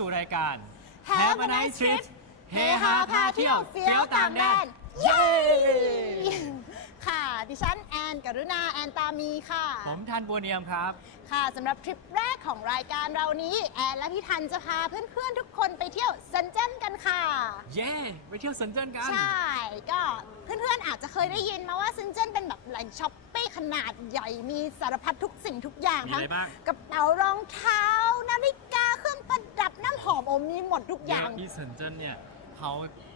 สู่รายการ Have a nice trip เฮฮาพาเที่ยวเฟี้ยวต่างแดน เย้ ค่ะ ดิฉันแอนกรุณาแอนตามีค่ะ ผมทันบัวเนียมครับ ค่ะสำหรับทริปแรกของรายการเรานี้ แอนและพี่ทันจะพาเพื่อนๆ ทุกคนไปเที่ยวเซนเจิ้นกันค่ะ เย้ไปเที่ยวเซินเจิ้นกัน ใช่ ก็เพื่อนๆอาจจะเคยได้ยินมาว่าเซนเจิ้นเป็นแบบแหล่งช้อปปิ้งขนาดใหญ่มีสารพัดทุกสิ่งทุกอย่างมีอะไรบ้าง กระเป๋ารองเท้า นาฬิกาเครื่องประดับ น้ำหอมโอมีหมดทุกอย่างที่เซินเจิ้นเนี่ยเขา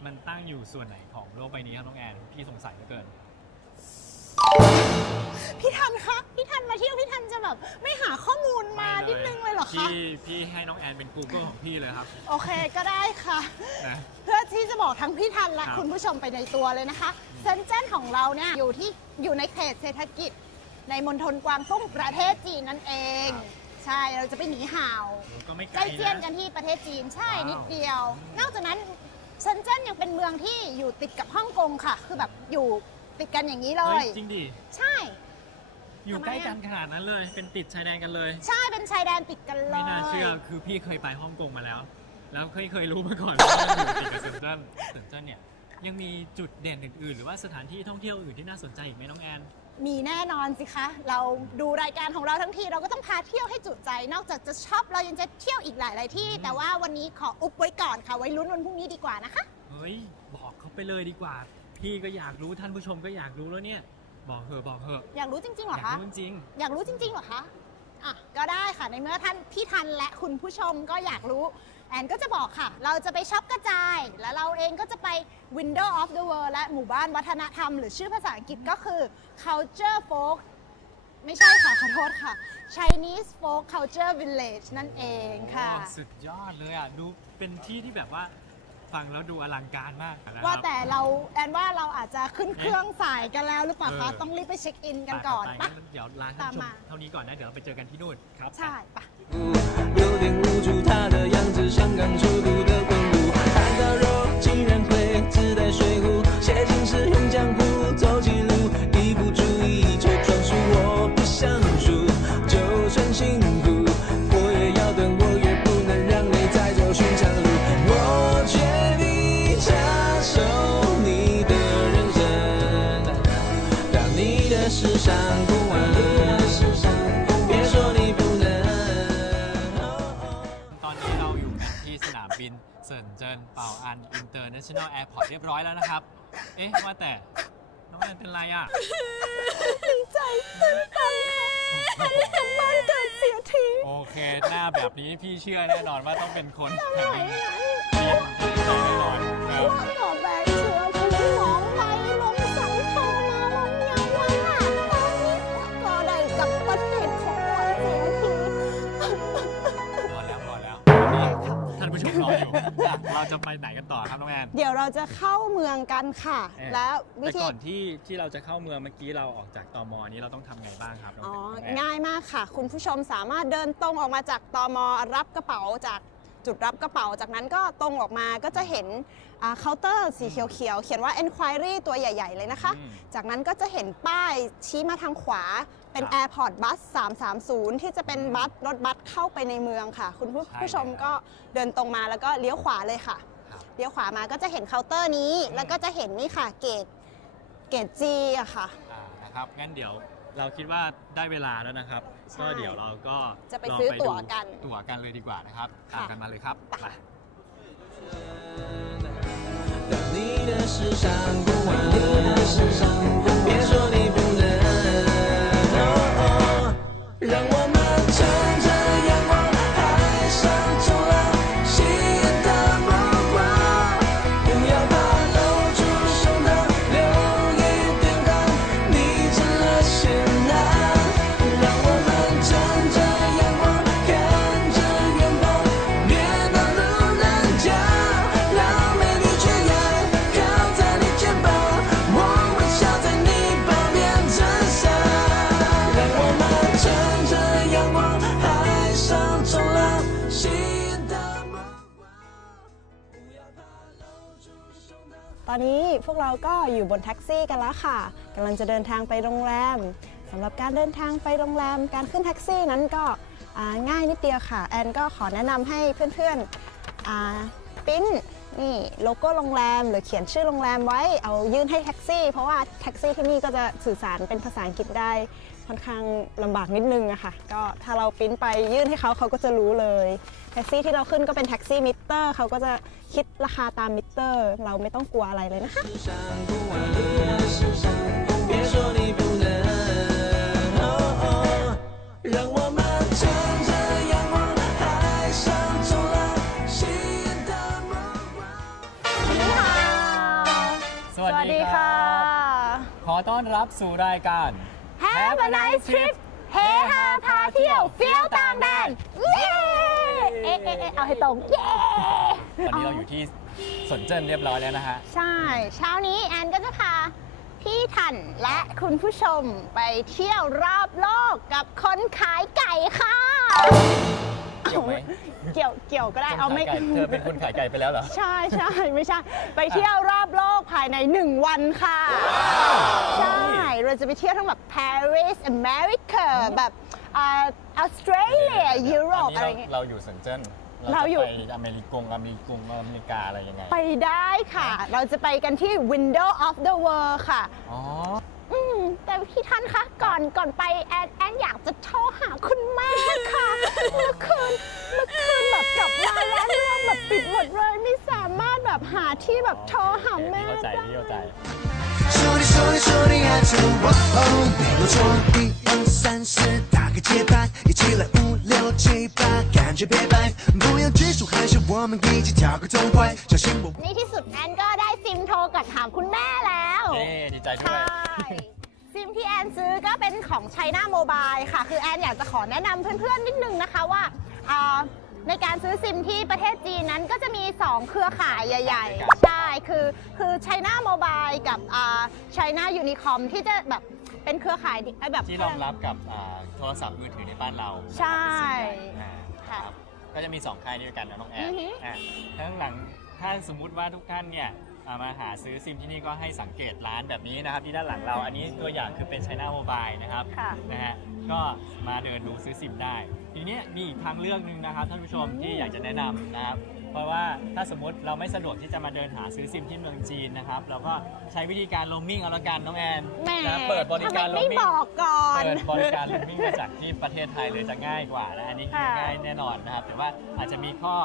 มันตั้งอยู่ส่วนไหนของโลกใบนี้ครับน้องแอน พี่สงสัยเหลือเกิน พี่ทันคะพี่ทันมาเที่ยวพี่ทันจะแบบ ไม่หาข้อมูลมานิดนึงเลยเหรอคะ พี่พี่ให้น้องแอนเป็น Google ของพี่เลยครับ โอเคก็ได้ค่ะ นะ เพื่อที่จะบอกทั้งพี่ทันและครับ คุณผู้ชมไปในตัวเลยนะคะเซนเจิ้นของเราเนี่ยอยู่ที่อยู่ในเขตเศรษฐกิจ ในมณฑลกวางตุ้งประเทศจีนนั่นเอง ใช่เราจะไปหนีห่าวก็ไม่ไกใกลล้เจียนนะกันที่ประเทศจีนใช่ว้าว นิดเดียว นอกจากนั้นเซนเจิ้นยังเป็นเมืองที่อยู่ติดกับฮ่องกงค่ะ คือแบบอยู่ติดกันอย่างนี้เลเฮ้ย ยจริงดิ ใช่ อยู่ทำไม ใกล้อะกันขนาดนั้นเลย เป็นติดชายแดนกันเลย ใช่เป็นชายแดนติดกันเลยไม่น่าเชื่อ คือพี่เคยไปฮ่องกงมาแล้ว แล้วเคยเคยรู้มาก่อนว่ามันอยู่ติดกับเซินเจิ้นเซินเจิ้นเนี่ย ยังมีจุดเด่นอื่นๆ หรือว่าสถานที่ท่องเที่ยวอื่นที่น่าสนใจอีกไหมน้องแอน มีแน่นอนสิคะ เราดูรายการของเราทั้งทีเราก็ต้องพาเที่ยวให้จุใจ นอกจากจะชอบเรายังจะเที่ยวอีกหลาย ๆ ที่อืมแต่ว่าวันนี้ขออุบไว้ก่อนค่ะ ไว้ลุ้นวันพรุ่งนี้ดีกว่านะคะ เฮ้ย บอกเขาไปเลยดีกว่า พี่ก็อยากรู้ท่านผู้ชมก็อยากรู้แล้วเนี่ย บอกเถอะบอกเถอะอยากรู้จริง ๆ เหรออยากคะ รู้จริง อยากรู้จริง ๆ เหรอคะ อะ ก็ได้ค่ะ ในเมื่อท่านพี่ทันและคุณผู้ชมก็อยากรู้ แอนก็จะบอกค่ะ เราจะไปช็อปกระจาย แล้วเราเองก็จะไป Window of the World และหมู่บ้านวัฒนธรรม หรือชื่อภาษาอังกฤษก็คือ Culture Folk ไม่ใช่ค่ะ ขอโทษค่ะ Chinese Folk Culture Village นั่นเองค่ะ โอ้สุดยอดเลยอะ ดูเป็นที่ที่แบบว่าฟังแล้วดูอลังการมากนะครับ ว่าแต่เราแอนว่าเราอาจจะขึ้นเครื่องสายกันแล้วหรือเปล่าคะ เออ ต้องรีบไปเช็คอินกันก่อนไปปะๆๆเดี๋ยวลาท่านผู้ชตามมมา เท่านี้ก่อนนะ เดี๋ยวเราไปเจอกันที่นู่นครับ ใช่ปะ 有点无助，他的样子像刚出 นเจิ้นเป่าอันอินเตอร์เนชั่นแนลแอร์พอร์ตเรียบร้อยแล้วนะครับ เอ๊ะ ว่าแต่ น้องแอนเป็นไรอะดีใจตื่นตันค่ะแอนบ้านเกิดเสียทีโอเค หน้าแบบนี้พี่เชื่อแน่นอนว่าต้องเป็นคนแผ่นไหนดินไหนแน่นอนนะครับว่าต่อแบก จะไปไหนกันต่อครับน้องแอนเดี๋ยวเราจะเข้าเมืองกันค่ะ เอ๊ะแล้ววิแต่ธีก่อนที่ที่เราจะเข้าเมืองเมื่อกี้เราออกจากตมนี้เราต้องทำไงบ้างครับน้องอ๋อแอนง่ายมากค่ะ คุณผู้ชมสามารถเดินตรงออกมาจากตมรับกระเป๋าจากจุดรับกระเป๋าจากนั้นก็ตรงออกมาก็จะเห็นเคาน์เตอร์สีเขียวๆเขียนว่า enquiry ตัวใหญ่ ๆ เลยนะคะ อืมจากนั้นก็จะเห็นป้ายชี้มาทางขวา เป็น ครับ Airport Bus 330 ที่จะเป็นบัสรถบัสเข้าไปในเมืองค่ะ คุณผู้ ใช่ ผู้ชม เลยครับ ก็เดินตรงมาแล้วก็เลี้ยวขวาเลยค่ะ ครับ เลี้ยวขวามาก็จะเห็นเคาน์เตอร์นี้ อืม แล้วก็จะเห็นนี่ค่ะเกตเกตจีอะค่ะ อ่านะครับงั้นเดี๋ยวเราคิดว่าได้เวลาแล้วนะครับ ใช่ ก็เดี๋ยวเราก็ จะไป ลง ซื้อ ดู ตั๋วกัน ตั๋วกันเลยดีกว่านะครับ ค่ะ ตามกันมาเลยครับไป 让你的事上不完，别说 让我 อนนี้พวกเราก็อยู่บนแท็กซี่กันแล้วค่ะกำลังจะเดินทางไปโรงแรมสำหรับการเดินทางไปโรงแรม การขึ้นแท็กซี่นั้นก็ง่ายนิดเดียวค่ะ แอนก็ขอแนะนำให้เพื่อนๆปิ้นนี่โลโก้โรงแรมหรือเขียนชื่อโรงแรมไว้เอายื่นให้แท็กซี่ เพราะว่าแท็กซี่ที่นี่ก็จะสื่อสารเป็นภาษาอังกฤษได้ ค่อนข้างลำบากนิดนึงอะค่ะก็ถ้าเราปริ้นไปยื่นให้เขาเขาก็จะรู้เลยแท็กซี่ที่เราขึ้นก็เป็นแท็กซี่มิเตอร์เขาก็จะคิดราคาตามมิเตอร์ เราไม่ต้องกลัวอะไรเลยนะคะสวัสดีค่ะ ขอต้อนรับสู่รายการ Have a nice trip เฮฮาพาเที่ยวเฟี้ยวต่างแดน เย้เอ๊ะเอ๊ะเอ๊ะเอาให้ตรง เย้ ตอนนี้เราอยู่ที่สวนเจิ้นเรียบร้อยแล้วนะฮะ ใช่ เช้านี้แอนก็จะพาพี่ทันและคุณผู้ชมไปเที่ยวรอบโลกกับคนขายไก่ค่ะเกี่ยวไหมเกี่ยวเกี่ยวก็ได้เอาไม่คนขยก่เธอเป็นคนขายไก่ไปแล้วเหรอ ใช่ใช่ไม่ใช่ ไปเที่ยวรอบโลกภายใน 1 วันค่ะ ใช่ เราจะไปเที่ยวทั้งแบบ Paris America แบบอ่าออสเตรเลียยุโรตอนปนี้อะไรเราเงี้ยเราอยู่สวนเจิ้นเราอยู่จะไปอเมริกงอเมริกงอเมริกาอะไรยังไง ไปได้ค่ะ เราจะไปกันที่ Window of the World ค่ะ อ๋ออืมแต่พี่ท่านคะ ก่อนก่อนไปแอนแอนอยากจะโทร ที่แบบโทรหาแม่ เข้าใจ ได้ พี่เข้าใจ 说你说你说你爱着我，哦，没有错。一二三四，打个节拍，一起来五六七八，感觉别白，不要拘束，还是我们一起跳个痛快，相信我。 ในที่สุดแอนก็ได้ซิมโทรกลับถามคุณแม่แล้ว เย้ดีใจด้ ใช่ วย ซิมที่แอนซื้อก็เป็นของ China Mobile ค่ะ คือแอนอยากจะขอแนะนำเพื่อนๆ นิดนึงนะคะว่าอ่า ในการซื้อซิมที่ประเทศจีนนั้นก็จะมี 2 เครือข่ายใหญ่ๆ ใช่ คือคือ China Mobile กับอ่า China Unicom ที่จะแบบเป็นเครือข่ายที่แบบ ที่รองรับกับอ่าโทรศัพท์มือถือในบ้านเราใช่อ่าค่ะครับก็จะมี 2 ค่ายนี้ด้วยกันนะน้องแออืนอฮึ อะทั้างหลังถ้าสมมุติว่าทุกท่านเนี่ยอ่ามาหาซื้อซิมที่นี่ก็ให้สังเกตร้านแบบนี้นะครับที่ด้านหลังเราอันนี้ตัวอย่างคือเป็น China Mobile นะครับ ค่ะ นะฮะ ก็มาเดินดูซื้อซิมได้ ทีเนี้ยมีอีกทางเลือกหนึ่งนะครับท่านผู้ชมที่อยากจะแนะนำนะครับ เพราะว่าถ้าสมมติเราไม่สะดวกที่จะมาเดินหาซื้อซิมที่เมืองจีนนะครับ เราก็ใช้วิธีการโรมมิ่งเอาละกันน้องแอนแหมนะเปิดบริการทำโรไมมไม่มิ่ง บอกก่อน เปิดบริการโรมมิ่งมาจากที่ประเทศไทยเลยจะง่ายกว่านะอันนี้คือค่ะ ง่ายแน่นอนนะครับ แต่ว่าอาจจะมีข้อ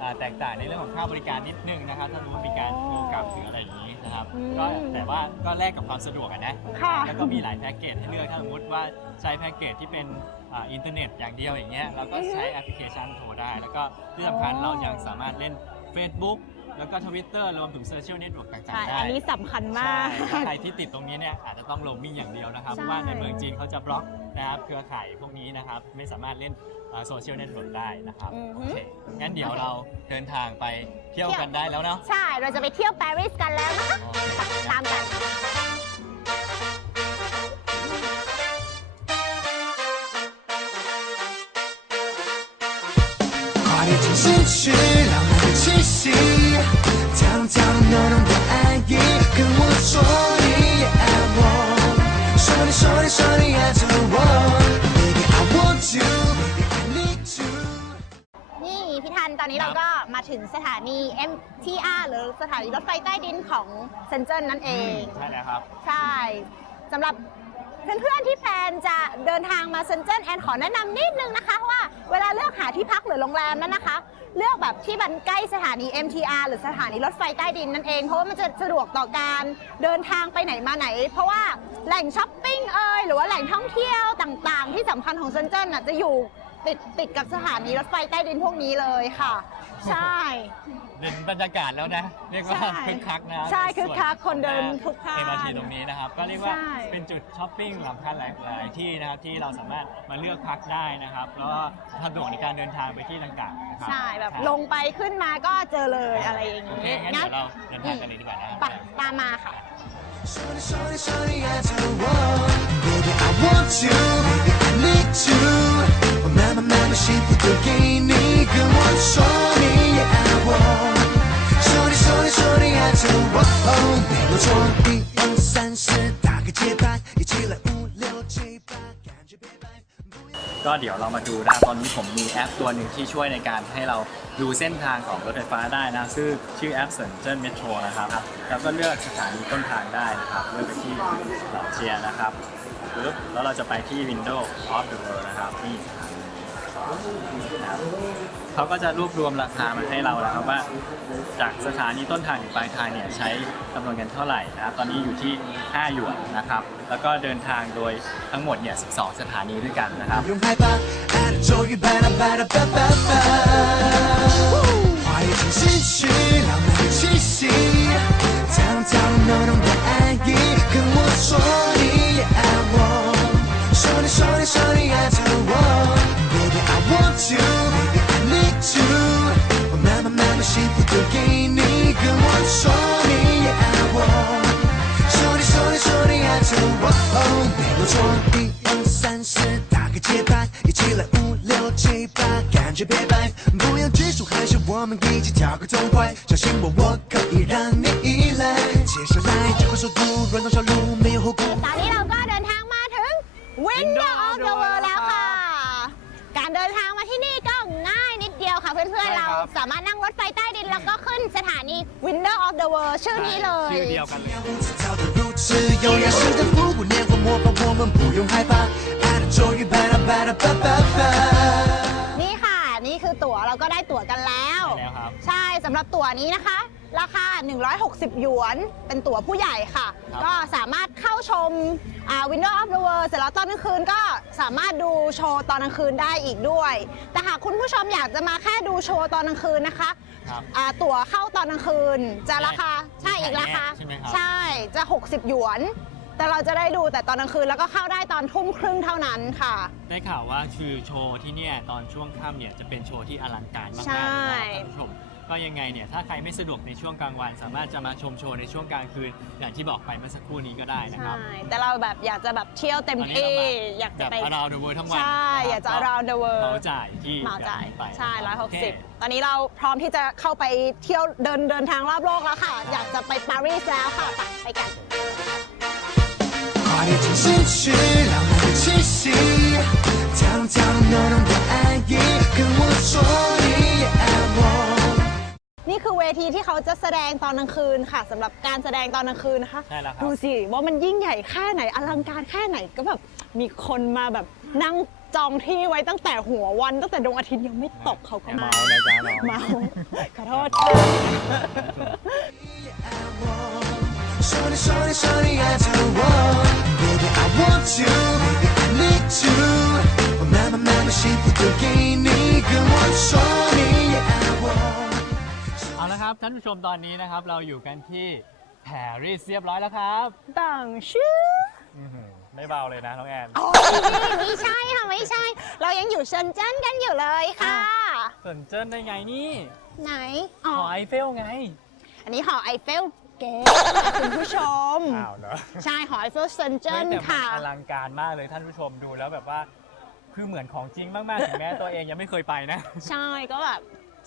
อ่าแตกต่างในเรื่องของค่าบริการนิดนึงนะครับ ถ้าสมมติมีการโทรกลับหรืออะไรอย่างนี้นะครับอืมก็แต่ว่าก็แลกกับความสะดวกอะนะ ค่ะ แล้วก็มีหลายแพ็กเกจให้เลือกถ้าสมมติว่า ใช้แพ็กเกจที่เป็นอ่าอินเทอร์เน็ตอย่างเดียวอย่างเงี้ยเราก็ใช้แอปพลิเคชันโทรได้ แล้วก็ที่สำคัญเรายังสามารถเล่น Facebook แล้วก็ Twitter รวมถึงโซเชียลเน็ตเวิร์กต่าง ใช่ๆ ได้อันนี้สำคัญมาก ใช่ใครที่ติดตรงนี้เนี่ยอาจจะต้องโรมมิ่งอย่างเดียวนะครับใช่ เพราะว่าในเมืองจีนเขาจะบล็อกนะครับเครือข่ายพวกนี้นะครับ ไม่สามารถเล่นโซเชียลเน็ตเวิร์กได้นะครับอือโอฮึ เคงั้นเดี๋ยวเราเดินทางไปเที่ยวกันได้แล้วเนาะใช่ เราจะไปเที่ยวปารีสกันแล้วนะคะ โอเค นี่พี่ทันตอนนี้เราก็มาถึงสถานี MTR หรือสถานีรถไฟใต้ดินของเซนเจิ้นนั่นเอง ใช่แล้วครับ ใช่สำหรับเพื่อนๆที่แพลนจะเดินทางมาเซนเจิ้นแอนขอแนะนำนิดนึงนะคะว่าเวลาเลือกหาที่พักหรือโรงแรมนั้นนะคะ เลือกแบบที่มันใกล้สถานี MTR หรือสถานีรถไฟใต้ดินนั่นเอง เพราะว่ามันจะสะดวกต่อการเดินทางไปไหนมาไหน เพราะว่าแหล่งช้อปปิ้งเอ่ยหรือว่าแหล่งท่องเที่ยวต่างๆ ที่สำคัญของเซนเจิ้นน่ะจะอยู่ติดติดกับสถานีรถไฟใต้ดินพวกนี้เลยค่ะ ใช่ เด่นบรรยากาศแล้วนะ เรียกว่าคึกคักนะใช่คึกคักคนเดินทุกท่านเอมาทีตรงนี้นะครับ ก็เรียกว่าเป็นจุดช้อปปิ้งสำคัญหลาย ๆ ที่นะครับที่เราสามารถมาเลือกพักได้นะครับแล้วก็สะดวกในการเดินทางไปที่ต่างๆนะครัใช่แบบลงไปขึ้นมาก็เจอเลยอะไรอย่างเงี้งั้นเดี๋เราเดินทางกันเลยดีกว่านะไปตามมาค่ะ 我慢慢慢慢幸福都给你，跟我说你也爱我，说你说你说你爱着我，没有错，一二三四打个节拍，一起来五六七八，感觉别白。不要 ก็เดี๋ยวเรามาดูนะตอนนี้ผมมีแอปตัวหนึ่งที่ช่วยในการให้เราดูเส้นทางของรถไฟฟ้าได้นะชื่อชื่อแอปเซินเจิ้นเมโทรนะครับแล้วก็เลือกสถานีต้นทางได้นะครับเลือกไปที่เหล่าเจียนะครับปึ๊บแล้วเราจะไปที่ Windows of the World นะครับนี่ เขาก็จะรวบรวมราคามาให้เราแล้วครับว่า จากสถานีต้นทางถึงปลายทางเนี่ยใช้จำนวนกันเท่าไหร่นะตอนนี้อยู่ที่ 5 หยวนนะครับ แล้วก็เดินทางโดยทั้งหมดเนี่ย 12 สถานีด้วยกันนะครับ 좀 해봐 안쪽이 바라바라빠빠빠 화이팅 진실함은 진실 you，baby I need you，我慢慢慢慢幸福都给你，跟我说你也爱我。说你说你说你爱着我，哦，没有错，一二三四， ชื่อนี้เลย ชื่อเดียวกันเลย 跳得如此优雅，时的复古年华模仿，我们不用害怕，爱的咒语巴拉巴拉巴巴巴。 นี่ค่ะ นี่คือตั๋วเราก็ได้ตั๋วกันแล้ว แล้วครับ ใช่สำหรับตั๋วนี้นะคะ ราคา 160 หยวน เป็นตั๋วผู้ใหญ่ค่ะ ครับ ก็สามารถเข้าชมอ่า Window of the World เสร็จแล้วตอนกลางคืนก็สามารถดูโชว์ตอนกลางคืนได้อีกด้วย แต่หากคุณผู้ชมอยากจะมาแค่ดูโชว์ตอนกลางคืนนะคะครับ อ่าตั๋วเข้าตอนกลางคืน จะราคาใช่อีกราคาใช่ไหมครับใช่จะ 60 หยวน แต่เราจะได้ดูแต่ตอนกลางคืนแล้วก็เข้าได้ตอนทุ่มครึ่งเท่านั้นค่ะ ได้ข่าวว่าคือโชว์ที่เนี่ยตอนช่วงค่ำเนี่ยจะเป็นโชว์ที่อลังการมากๆใช่เลยนะครับท่านผู้ชม ก็ยังไงเนี่ยถ้าใครไม่สะดวกในช่วงกลางวัน สามารถจะมาชมโชว์ในช่วงกลางคืน อย่างที่บอกไปเมื่อสักครู่นี้ก็ได้นะครับ ใช่ แต่เราแบบอยากจะแบบเที่ยวเต็มที่อยากจะไป อาราเดอะเวิร์ทั้งวันใช่ อยากจะ around the เห world มาจ่ายที่เหมาจ่าย ใช่ร้อยหกสิบตอนนี้เราพร้อมที่จะเข้าไปเที่ยวเดินเดินทางรอบโลกแล้วค่ะ อยากจะไปปารีสแล้วค่ะไปกัน quiet and 진실 아무리 지시 당장 너는 다 알기 그 목소리 นี่คือเวทีที่เขาจะแสดงตอนกลางคืนค่ะสำหรับการแสดงตอนกลางคืนนะคะใช่แล้วครับ ดูสิว่ามันยิ่งใหญ่แค่ไหนอลังการแค่ไหนก็แบบมีคนมาแบบนั่งจองที่ไว้ตั้งแต่หัววัน ตั้งแต่ดวงอาทิตย์ยังไม่ตกเขาก็มาเมาจ้อเมาขอโทษค่ะ ครับท่านผู้ชมตอนนี้นะครับ เราอยู่กันที่ปารีสเรียบร้อยแล้วครับต่างชื่ออื้อหือไม่เบาเลยนะน้องแอนโอ้ยไม่ใช่ค่ะไม่ใช่ เรายังอยู่เซินเจิ้นกันอยู่เลยค่ะสนเจิ้นได้ไงนี่ไหนหอ๋ออไอเฟลไงอันนี้หอไอเฟลเก๋คุณผู้ชม อ้าวเนอะใช่หอไอเฟลเซินเจิ้นเฮ้ยแต่มันค่ะ อลังการมากเลยท่านผู้ชมดูแล้วแบบว่า คือเหมือนของจริงมากๆถึงแม้ตัวเองยังไม่เคยไปนะ ใช่ก็แบบ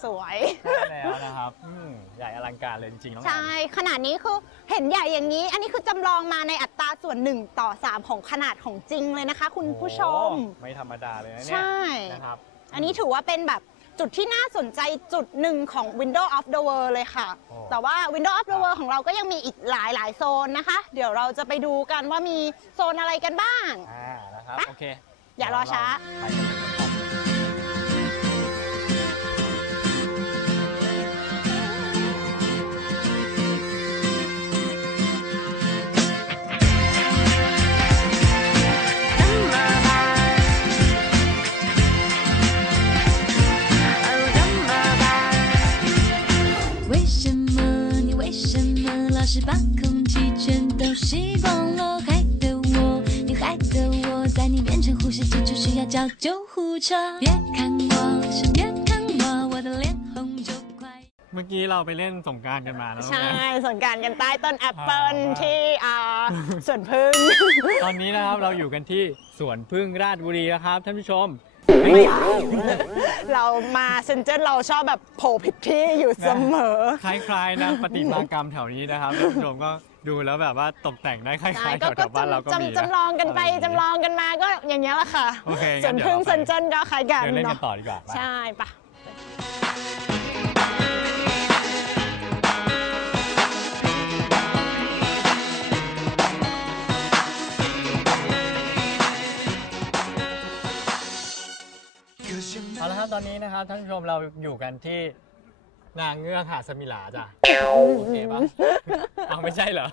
สวย ใช่แล้วนะครับอืมใหญ่อลังการเลยจริงๆน้องแอนใช่ ขนาดนี้คือเห็นใหญ่อย่างนี้ อันนี้คือจำลองมาในอัตราส่วน 1 ต่อ 3 ของขนาดของจริงเลยนะคะ คุณผู้ชม โอ้ไม่ธรรมดาเลยนะเนี่ยใช่ นะครับอันนี้ถือว่าเป็นแบบจุดที่น่าสนใจจุดหนึ่งของ Window of the World เลยค่ะ โอ้แต่ว่า Window of ครั the บ World ของเราก็ยังมีอีกหลายหลายโซนนะคะ เดี๋ยวเราจะไปดูกันว่ามีโซนอะไรกันบ้าง อ่านะครับไปโอเคอย่ารอช้าไปกันเลย 是把空气全都吸光了？害得我，你害得我在你面前呼吸急促需要叫救护车。别看我，是别看我，我的脸红就快。 เมื่อกี้เราไปเล่นสงกรารกันมาแล้วน้อง ใช่ แอน ส่วนการกันใต้ต้นแอปเปิล อ่า ที่อ่าสวนพึ่ง ตอนนี้นะครับเราอยู่กันที่สวนพึ่งราชบุรีแล้วครับท่านผู้ชม ไม่ เรามาเซนเจนเราชอบแบบโผล่ผิดที่อยู่เสมอ คล้ายๆนะปฏิมากรรมแถวนี้นะครับท่านผู้ชมก็ดูแล้วแบบว่าตกแต่งได้คล้าใช่ยๆก็แถวๆบ้านเราก็มีจำจำลองกันไปจำลองกันมาก็อย่างเงี้ยแหละค่ะโอเคส่วนงั้นเดี๋ยวพึ่งเราไป เซนเจนก็คล้ายกันเดินเล่นกัเนาะนต่อดีกว่าไป ใช่ปะ เอาละครับตอนนี้นะครับท่านผู้ชมเราอยู่กันที่นางเงือกหาดสมิลาจ้ะโอเคปะเอาไม่ใช่เหรอ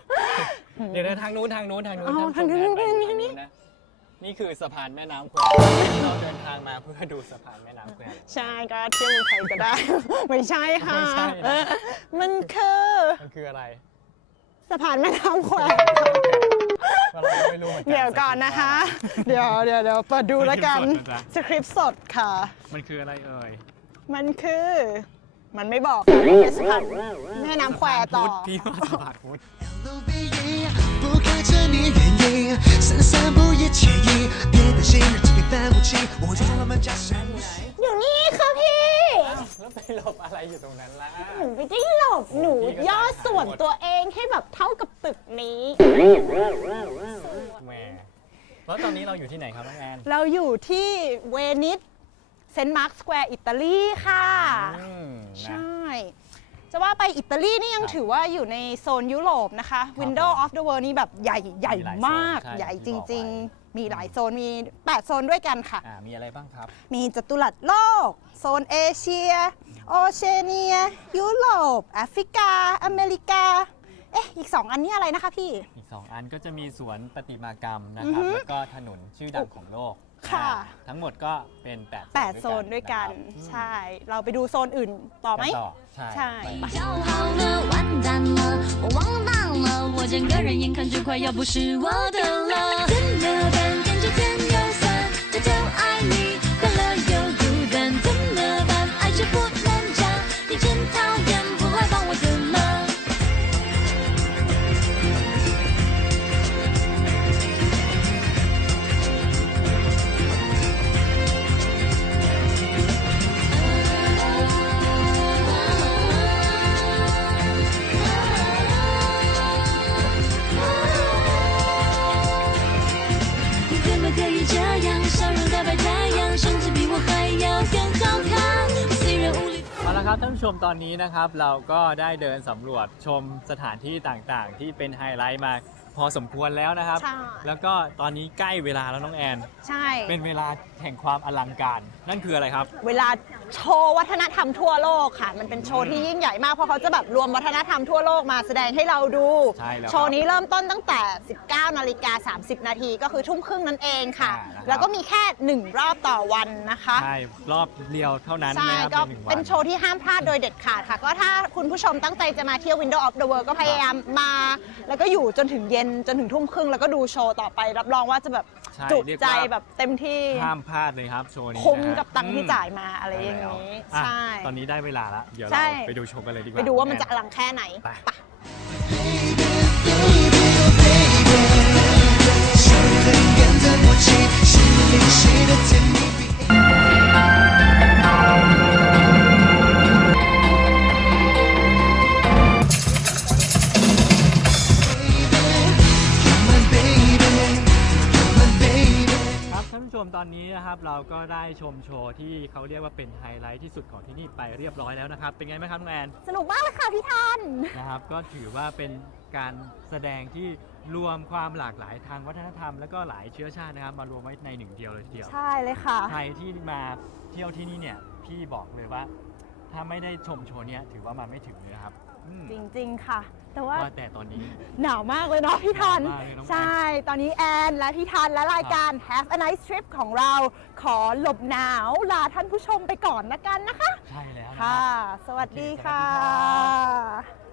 เดี๋ยวนะทางนู้นทางนู้นทางนู้นเอาท่านผู้ชมทางนู้นแพไปทางนี้ทะนี่คือสะพานแม่น้ำแควเราเดินทางมาเพื่อดูสะพานแม่น้ำแคว ใช่ก็เที่ยวเมืองไทยก็ได้ ไม่ใช่ค่ะไม่ใช่นะมันคือมันคืออะไรสะพานแม่น้ำแควก็ เราก็ไม่รู้เหมือนกัน เดี๋ยวก่อนนะคะ เดี๋ยวเดี๋ยวเดี๋ยวเปิดดูแล้วกัน สคริปต์สดนะจ๊ะ สคริปต์สดค่ะ มันคืออะไรเอ่ย มันคือ มันไม่บอกค่ะเป็นสะพานแม่น้ำแควต่อ พุทธพี่ว่าสะพานพุทธ 路边影，不看着你原因，散散步也惬意，别担心日子平淡无奇，我就浪漫加上无形。 อยู่นี่ค่ะพี่ แล้วไปหลบอะไรอยู่ตรงนั้นล่ะ หนูไม่ได้หลบหนูย่อส่วนตัวเองให้แบบเท่ากับตึกนี้ แหมแล้วตอนนี้เราอยู่ที่ไหนครับน้องแอนเราอยู่ที่เวนิสเซนต์มาร์กสแควร์อิตาลีค่ะ อืมนะ ใช่ จะว่าไปอิตาลีนี่ยังครับถือว่าอยู่ในโซนยุโรปนะคะ Window of the World นี่แบบใหญ่ใหญ่มีหลายโซนมากใช่ใหญ่ที่จบอกริงไว้ ๆ มีหลายโซน มี 8 โซนด้วยกันค่ะ อ่ามีอะไรบ้างครับ มีจัตุรัสโลก โซนเอเชีย โอเชียเนีย ยุโรป แอฟริกา อเมริกา เอ๊ะ อีก 2 อันนี้อะไรนะคะพี่ อีก 2 อันก็จะมีสวนประติมากรรมนะครับ อือฮึ แล้วก็ถนนชื่อดังของโลก ค่ะ อ่าทั้งหมดก็เป็น 8 8 โซนด้วยกัน นะครับ ใช่ เราไปดูโซนอื่นต่อไหม กันต่อใช่ ใช่ ไป 叫好了，完蛋了，我忘了淡了，我整个人眼看就快要不是我的了。怎么 ตอนนี้นะครับเราก็ได้เดินสำรวจชมสถานที่ต่างๆ ที่เป็นไฮไลท์มา พอสมควรแล้วนะครับ ใช่ แล้วก็ตอนนี้ใกล้เวลาแล้วน้องแอน ใช่ เป็นเวลาแห่งความอลังการ นั่นคืออะไรครับ เวลาโชว์วัฒนธรรมทั่วโลกค่ะ มันเป็นโชว์ที่ยิ่งใหญ่มาก เพราะเขาจะแบบรวมวัฒนธรรมทั่วโลกมาแสดงให้เราดู ใช่แล้วครับโชว์นี้เริ่มต้นตั้งแต่ 19นาฬิกา30 นาทีก็คือทุ่มครึ่งนั่นเองค่ะ อ่านะครับ แล้วก็มีแค่ 1 รอบต่อวันนะคะ ใช่รอบเดียวเท่านั้นใช่นะครับก็ในหนึ่งวัเป็นโชว์ที่ห้ามพลาดโดยเด็ดขาดค่ะ ก็ถ้าคุณผู้ชมตั้งใจจะมาเที่ยว Window of the World ก็พยายามมา แล้วก็อยู่จนถึงเย็นนจนถึงทุ่มครึ่งแล้วก็ดูโชว์ต่อไป รับรองว่าจะแบบจุใจแบบเต็มที่ห้ามพลาดเลยครับโชว์นี้คุ้มกับตังค์ที่จ่ายมาอะไรอย่างนี้ใช่ ตอนนี้ได้เวลาละเดี๋ยวใช่ เราไปดูโชมกันเลยดีกว่าไปดูว่ามันจะอลังแค่ไหน ไปป่ะ ชมตอนนี้นะครับเราก็ได้ชมโชว์ที่เขาเรียกว่าเป็นไฮไลท์ที่สุดของที่นี่ไปเรียบร้อยแล้วนะครับ เป็นไงไหมครับน้องแอนสนุกมากเลยค่ะพี่ทัน นะครับ ก็ถือว่าเป็นการแสดงที่รวมความหลากหลายทางวัฒนธรรม แล้วก็หลายเชื้อชาตินะครับ มารวมไว้ในหนึ่งเดียวเลยทีเดียว ใช่เลยค่ะ ใครที่มาเที่ยวที่นี่เนี่ยพี่บอกเลยว่า ถ้าไม่ได้ชมโชว์เนี้ยถือว่ามาไม่ถึงเลยนะครับ อืมจริง ๆ ค่ะ แต่ว่าว่าแต่ตอนนี้ หนาวมากเลยเนาะพี่ทัน หนาวมากเลยน้องแอนใช่ ตอนนี้แอนและพี่ทันและรายการ Have a nice trip ของเรา ขอหลบหนาวลาท่านผู้ชมไปก่อนนะกันนะคะ ใช่แล้วนะคค่ะรับสวัสดีโอเคสวัสดีค่ะครับ